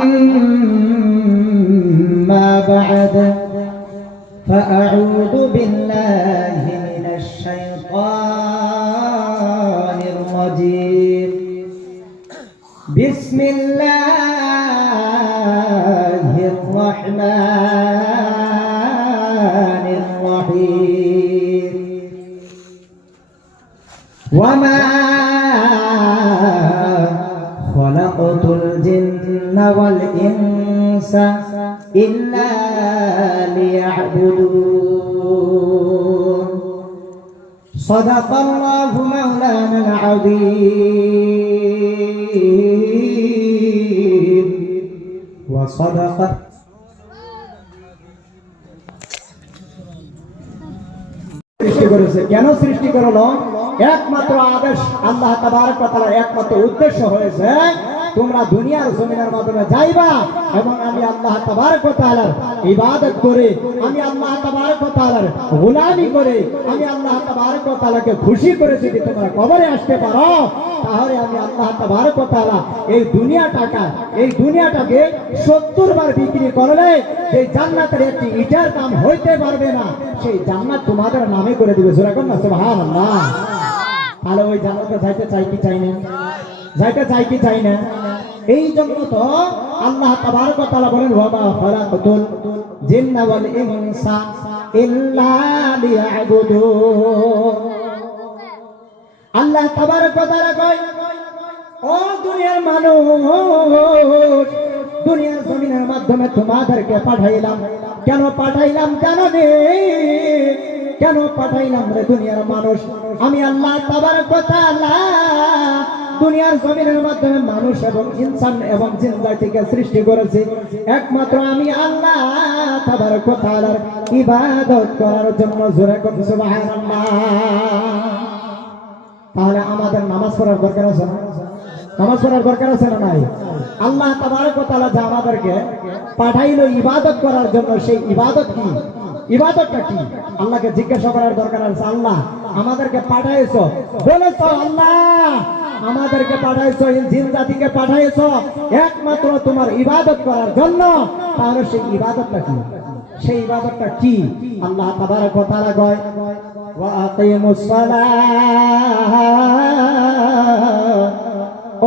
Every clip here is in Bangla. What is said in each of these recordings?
أما بعد فأعوذ بالله من الشيطان الرجيم بسم الله الرحمن الرحيم وما خلقت الجن والإنس إلا ليعبدون صدق الله مولانا العظيم وصدق সৃষ্টি করেছে। কেন সৃষ্টি করলো? একমাত্র আদেশ আল্লাহ তাবারক ওয়া তাআলার একমাত্র উদ্দেশ্য হয়েছে তোমরা দুনিয়ার জমিনের মাধ্যমে যাইবা এবং আমি আল্লাহ তাবারক ওয়া তাআলার ইবাদত করে, আমি আল্লাহ তাবারক ওয়া তাআলার গোলামি করে, আমি আল্লাহ তাবারক ওয়া তাআলাকে খুশি করে যদি তোমরা কবরে আসতে পারো, তাহলে আমি আল্লাহ তাবারক ওয়া তাআলা এই দুনিয়াটাকে 70 বার বিক্রি করলে এই জান্নাতের একটি ইটার দাম হইতে পারবে না, সেই জান্নাত তোমাদের নামে করে দিবে। জোরে বলুন না সুবহানাল্লাহ। তাহলে ওই জান্নাতে যাইতে চাই কি চাই না? যাইতে চাই কি চাই না? এই জন্য তো আল্লাহ তাবারক ওয়া তাআলা বলেন ওয়া মা খালাকাতুল জিন্না ওয়াল ইনসা ইল্লা লিয়াবুদুন। আল্লাহ তাবারক ওয়া তাআলা কয়, ও দুনিয়ার মানুষ, দুনিয়ার জমিনের মাধ্যমে তোমাদেরকে পাঠাইলাম। কেন পাঠাইলাম জানো নে? কেন পাঠাইলাম রে দুনিয়ার মানুষ? আমি আল্লাহ তাবারক ওয়া তাআলা দুনিয়ার জমিনের মাধ্যমে মানুষ এবং ইনসান এবং জিন জাতিকে সৃষ্টি করেছি একমাত্র আমি আল্লাহ তাবারক ওয়া তাআলার ইবাদত করার জন্য। জোরে বলুন সুবহানাল্লাহ। তাহলে আমাদের নামাজ পড়ার দরকার আছে না? নামাজ পড়ার দরকার আছে না নাই? আল্লাহ তাবারক ওয়া তাআলা যা আমাদেরকে পাঠাইলো ইবাদত করার জন্য, সেই ইবাদত কি? ইবাদতটা কি? আল্লাহকে জিজ্ঞাসা করার দরকার আছে। আল্লাহ আমাদেরকে পাঠাইছো, বলেছো আল্লাহ আমাদেরকে পাঠাইছো, জিন জাতিকে পাঠাইছো একমাত্র তোমার ইবাদত করার জন্য, তাহলে সেই ইবাদতটা কি? সেই ইবাদতটা কি? আল্লাহ তাবারক ওয়া তাআলা কয় ওয়া আকিমুস সালাহ,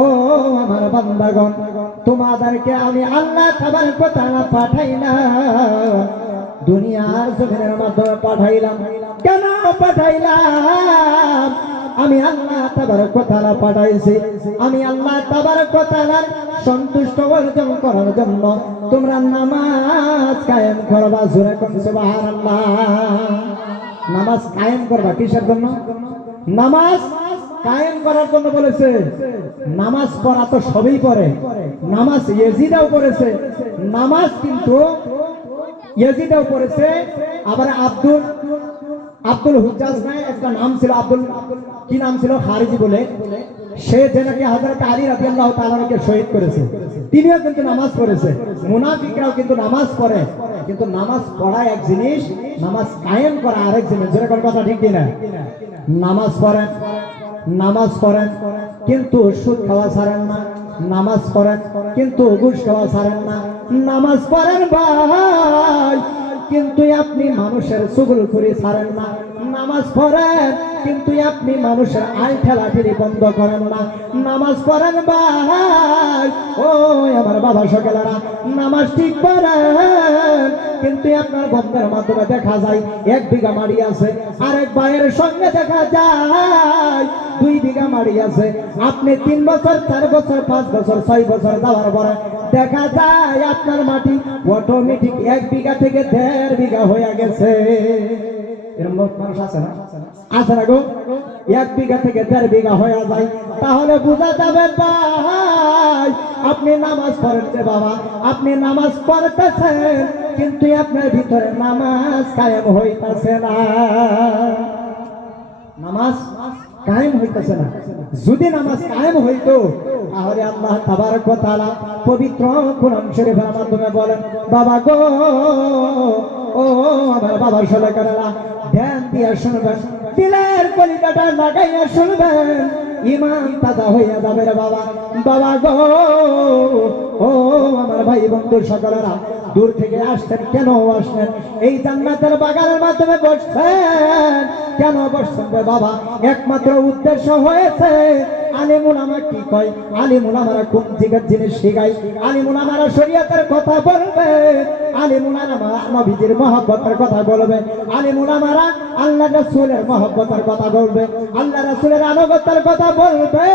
ও আমার বান্দাগণ তোমাদেরকে আমি আল্লাহ তাবারক ওয়া তাআলা পাঠাইলাম, দুনিয়ার জমিনের মাধ্যমে পাঠাইলাম। কেন পাঠাইলাম? আমি আল্লাহ তাবারক ওয়া তাআলা পাঠাইছি আমি আল্লাহ তাবারক ওয়া তাআলার সন্তুষ্ট অর্জন করার জন্য। তোমরা নামাজ কায়েম করবা। জোরে বলুন সুবহানাল্লাহ। নামাজ কায়েম করবা কিসের জন্য? নামাজ কায়েম করার জন্য বলেছে। নামাজ পড়া তো সবই পড়ে, নামাজ ইয়াজিদও পড়েছে, নামাজ কিন্তু ইয়াজিদও পড়েছে। আবার আব্দুল হুজ্জাজ নাই একটা নাম ছিল, আব্দুল কি নাম ছিল, খারিজি বলে, সে যে নাকি হযরত আলী রাদিয়াল্লাহু তাআলাকে শহীদ করেছে, তিনিও কিন্তু নামাজ পড়েছে। মুনাফিকরাও কিন্তু নামাজ পড়ে, কিন্তু নামাজ পড়া এক জিনিস, নামাজ কায়েম করা আরেক জিনিস। যেটা কোন কথা ঠিক কিনা? নামাজ পড়েন কিন্তু সুদ খাওয়া ছাড়েন না, নামাজ পড়েন কিন্তু ঘুষ খাওয়া ছাড়েন না, নামাজ পড়েন ভাই কিন্তু আপনি মানুষের চুগলখড়ি ছাড়েন না, নামাজ পড়েন কিন্তু আপনি মানুষের আল ঠেলাঠেলি বন্ধ করেন না, নামাজ পড়েন ভাই ও আমার বাবা সকলেরা, নামাজ ঠিক পড়েন কিন্তু আপনার বন্ধের মাধ্যমে দেখা যায় 1 বিঘা মাটি আছে, আরেক ভাইয়ের সঙ্গে দেখা যায় 2 বিঘা মাটি আছে। আপনি 3 বছর 4 বছর 5 বছর 6 বছর যাওয়ার পরে দেখা যায় আপনার মাটি অটোমেটিক 1 বিঘা থেকে 1.5 বিঘা হয়ে গেছে। এরকম মানুষ আছে না? আছে না গো? 1 বিঘা থেকে 1.5 বিঘা হয়ে যায়। তাহলে বোঝা যাবে ভাই আপনি নামাজ পড়েন যে বাবা, আপনি নামাজ পড়তেছেন কিন্তু আপনার ভিতরে নামাজ কায়েম হইতাছে না, নামাজ কায়েম হইতেছে না। যদি নামাজ কায়েম হইতো তাহলে আল্লাহ তাবারক ওয়া তাআলা পবিত্র কোরআন শরীফের মাধ্যমে বলেন, বাবা গো ও আমার বাবা শোনেরা ধ্যান দিয়ে শুনবেন, দিলের কলিজাটা লাগাইয়া শুনবেন, ঈমান তাজা হইয়া যাবে রে বাবা। বাবা গো ও আমার ভাই বন্ধু সকলেরা, দূর থেকে আসছেন, কেন আসলেন? এই জান্নাতের বাগানের মাধ্যমে বসছেন, কেন বসছেন রে বাবা? একমাত্র উদ্দেশ্য হয়েছে, আলিমুল আমার কি কয়, আলিমুল আমার কোন দিকের জিনিস শিখায়, আলিমুল আমার শরীয়তের কথা বলবে, আলিমুল আমার নবীজির মহব্বতের কথা বলবে, আলিমুল আমার আল্লাহ রাসূলের মহব্বতের কথা বলবে, আল্লাহ রাসূলের আনুগত্যের কথা বলবে।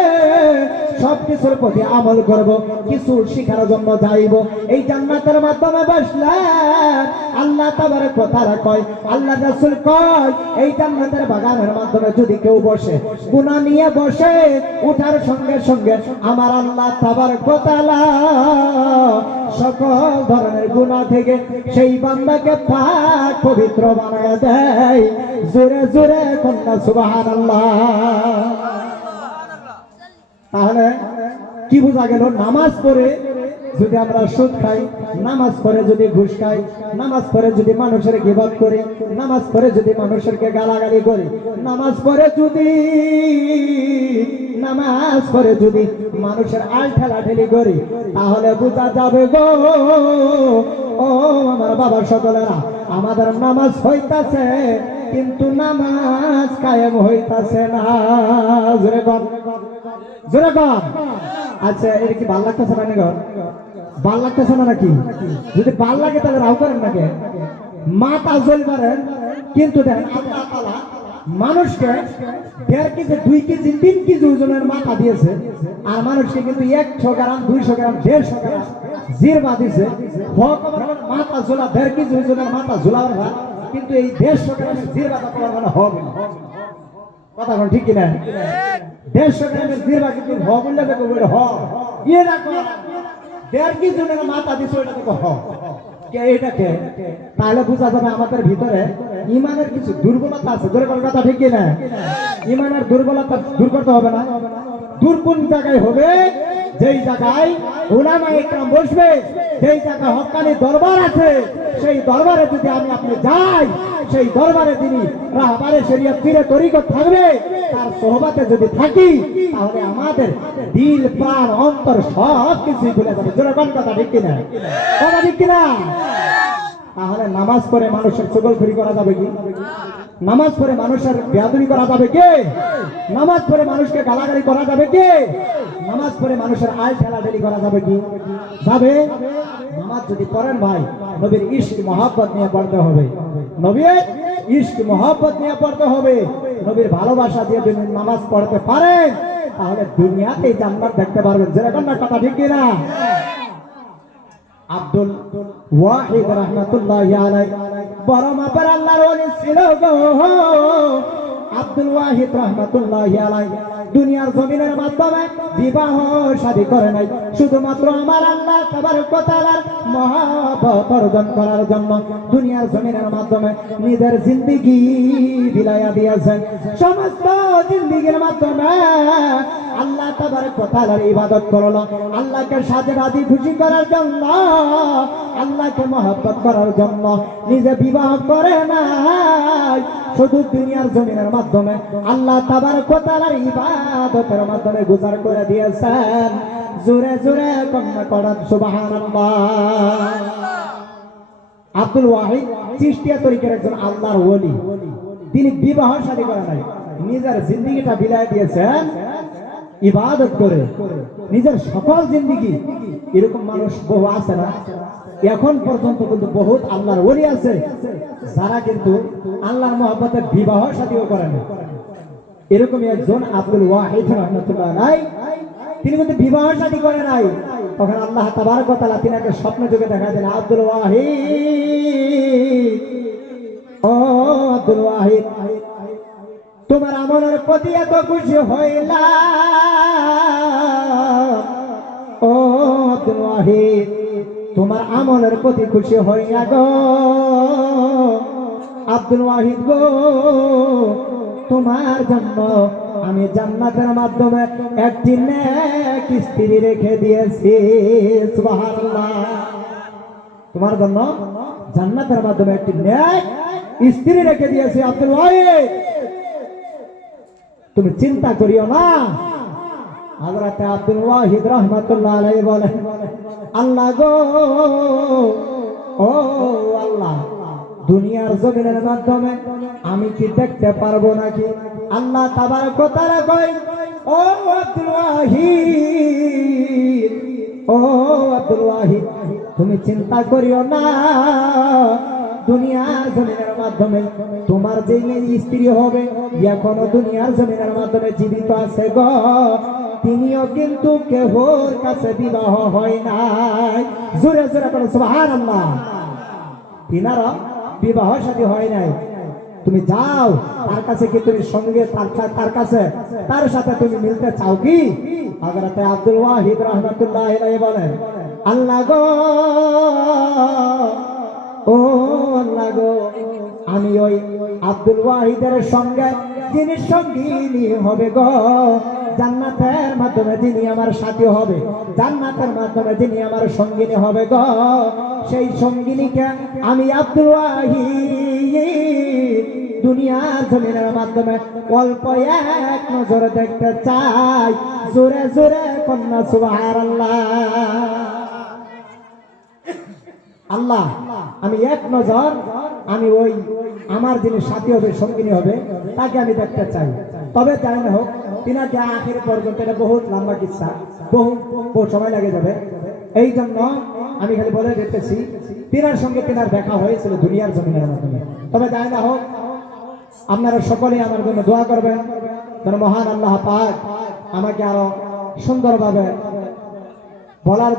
সবকিছুর প্রতি আমল করব, কিছু শিখার জন্য যাইব। এই জান্নাতের মাধ্যমে বসলেন, আল্লাহ তাবারক ওয়া তাআলা কয়, আল্লাহ রাসূল কয়, এই জান্নাতের বাগানের মাধ্যমে যদি কেউ বসে, গুনাহ নিয়ে বসে, উঠার সঙ্গে সঙ্গে আমার আল্লাহ তাবারক ওয়া তাআলা সকল ধরনের গুনাহ থেকে সেই বান্দাকে পাক পবিত্র বানায় দেয়। জোরে জোরে কন্যা সুবহানাল্লাহ। তাহলে কি বোঝা গেল? নামাজ পড়ে যদি আমরা সুদ খাই, নামাজ পড়ে যদি ঘুষ খাই, নামাজ পড়ে যদি মানুষের গীবত করি, নামাজ পড়ে যদি মানুষেরকে গালাগালি করি, নামাজ পড়ে যদি মানুষের আল ঠেলাঠেলি করি, তাহলে বোঝা যাবে গো ও আমার বাবা সকলেরা, আমাদের নামাজ হইতাছে কিন্তু নামাজ কায়েম হইতাছে না। জোরে কর, জোরে কর। আচ্ছা, এর কি ভাল লাগতেছে না? ভাল লাগতেছে না নাকি? যদি ভাল লাগে তাহলে রাও করেন নাকি? মাথা জল পারেন, কিন্তু দেখেন আল্লাহ তাআলা মানুষকে 1.5 কেজি 2 কেজি 3 কেজি ওজনের মাথা দিয়েছে, আর মানুষকে কিন্তু 100 গ্রাম 200 গ্রাম 150 গ্রাম জিরবা দিয়েছে। মাথা ঝোলা 1.5 কেজি ওজনের মাথা ঝোলার ভাত, কিন্তু এই 150 গ্রামের জিরবাটা করার মানে হবে না। কথা বল ঠিক কিনা? 150 গ্রামের জিরবা কিন্তু বললে দেখো হ ইয়ে রাখো, 1.5 কেজি ওজনের মাথা দিছে, ওইটা দেখো হ কে এটাকে। তাহলে বোঝা যাবে আমাদের ভিতরে ইমানের কিছু দুর্বলতা আছে। জোরে কোন কথা ঠিক কিনা? ইমানের দুর্বলতা দূর করতে হবে না? দূর কোন জায়গায় হবে? যেই জায়গায় উলামা ইকরাম বসবে, যেই জায়গায় হক্কানি দরবার আছে, সেই দরবারে যদি আমি আপনি যাই, সেই দরবারে তিনি রাহবারে শরীয়ত পীরে তরিকত থাকবে, তার সোহবতে যদি থাকি, তাহলে আমাদের দিল প্রাণ অন্তর সব কিছুই ভুলে যাবে। জোরে কোন কথা ঠিক কিনা? কথা ঠিক কিনা? তাহলে নামাজ পড়ে মানুষের চগলখড়ি করা যাবে কি? নামাজ পড়ে মানুষের বেয়াদবি করা যাবে কে? নামাজ পড়ে মানুষকে গালাগালি করা যাবে কে? নামাজ পড়ে মানুষের আয় ঠেলাঠেলি করা যাবে কি? যাবে। নামাজ যদি পড়েন ভাই, নবীর ইশক মহব্বত নিয়ে পড়তে হবে, নবীর ইশক মহব্বত নিয়ে পড়তে হবে। নবীর ভালোবাসা দিয়ে যদি নামাজ পড়তে পারেন, তাহলে দুনিয়াতেই জান্নাত দেখতে পারবেন। যেরকম না কথা ঠিক কিনা? আব্দুল ওয়াহিদ রাহমাতুল্লাহি আলাইহি বড় মাপের আল্লাহর ওলি ছিল গো। আব্দুল ওয়াহিদ রাহমাতুল্লাহি আলাইহি দুনিয়ার জমিনের মাধ্যমে বিবাহ শাদী করে নাই, শুধুমাত্র আমার আল্লাহ তাবারক ওয়া তাআলার মহব্বত অর্জন করার জন্য দুনিয়ার জমিনের মাধ্যমে নিজের জিন্দেগি বিলায়া দিয়েছেন। সমস্ত জিন্দেগির মাধ্যমে আল্লাহ তাবারক ওয়া তাআলার ইবাদত করলো, আল্লাহকে সাথে রাজি খুশি করার জন্য, আল্লাহকে মহব্বত করার জন্য নিজে বিবাহ করে নাই, শুধু দুনিয়ার জমিনের মাধ্যমে আল্লাহ তাবারক ওয়া তাআলার ইবাদতের মাধ্যমে গুজার করে দিয়েছেন। জোরে জোরে কন্যা করেন সুবহানাল্লাহ। আব্দুল ওয়াহিদ চিশতিয়া তরিকার একজন আল্লাহর ওলি, তিনি বিবাহ শাদী করে নাই, নিজের জিন্দেগিটা বিলায় দিয়েছেন ইবাদত করে, নিজের সকল জিন্দেগি। এরকম মানুষ বহু আছে না? এখন পর্যন্ত কিন্তু বহুত আল্লাহর ওলি আছে যারা কিন্তু আল্লাহর মহব্বতে বিবাহ শাদীও করে না। এরকমই একজন আব্দুল ওয়াহিদ রাহমাতুল্লাহ আলাইহি, তিনি কিন্তু বিবাহ শাদী করে নাই। তখন আল্লাহ তাবারক ওয়া তাআলা তিনাকে স্বপ্ন যোগে দেখা দিলেন, আব্দুল ওয়াহিদ, ও আব্দুল ওয়াহিদ, তোমার আমলের প্রতি এত খুশি হইলাম, ও আব্দুল ওয়াহিদ, তোমার আমলের প্রতি খুশি হইয়া গো আব্দুল ওয়াহিদ গো, তোমার জন্য আমি জান্নাতের মাধ্যমে একটি নেক স্ত্রী রেখে দিয়েছি। সুবহানাল্লাহ। তোমার জন্য জান্নাতের মাধ্যমে একটি নেক স্ত্রী রেখে দিয়েছি আব্দুল ওয়াহিদ, তুমি চিন্তা করিও না, হযরত আব্দুল ওয়াহিদ রাহমাতুল্লাহ আলাইহি বলেন, আল্লাহ গো, ও আল্লাহ, দুনিয়ার জমিনের মাধ্যমে আমি কি দেখতে পারবো নাকি? আল্লাহ তাবারক ওয়া তাআলা কয়, ও আব্দুল ওয়াহিদ, ও আব্দুল ওয়াহিদ, তুমি চিন্তা করিও না, দুনিয়ার জমিনের মাধ্যমে তোমার যে স্ত্রী হবে, এখনো দুনিয়ার জমিনের মাধ্যমে জীবিত আছে গো, তিনিও কিন্তু কেহর কাছে বিবাহ হয় নাই। জোরে জোরে বলো সুবহানাল্লাহ। তিনারা বিবাহ শাদী হয় নাই। তুমি যাও তার কাছে, কি তুমি সঙ্গে তার কাছে তার সাথে তুমি মিলতে চাও কি? হযরত আব্দুল ওয়াহিদ রাহমাতুল্লাহ আলাইহি বলেন, আল্লাহ গো, ও আল্লাহ গো, আমি ওই আব্দুল ওয়াহিদের সঙ্গে যিনি সঙ্গিনী হবে গো, জান্নাতের মাধ্যমে যিনি আমার সাথী হবে, জান্নাতের মাধ্যমে যিনি আমার সঙ্গিনী হবে গো, সেই সঙ্গিনীকে আমি আব্দুল ওয়াহিদ দুনিয়ার জমিনের মাধ্যমে অল্প এক নজরে দেখতে চাই। জোরে জোরে কন্যা সুবহানাল্লাহ। আল্লাহ, আমি এক নজর আমি ওই আমার যিনি সাথী হবে, সঙ্গিনী হবে, তাকে আমি দেখতে চাই। তবে যাই না হোক, তিনাকে আখির পর্যন্ত, এটা বহুত লম্বা কিচ্ছা, বহু সময় লাগে যাবে। এই জন্য আমি খালি বলে দেখতেছি, তিনার সঙ্গে তিনার দেখা হয়েছিল দুনিয়ার জমিনের মাধ্যমে। তবে যাই না হোক, আপনারা সকলে আমার জন্য দোয়া করবেন, যেন মহান আল্লাহ পাক আমাকে আরো সুন্দরভাবে বলার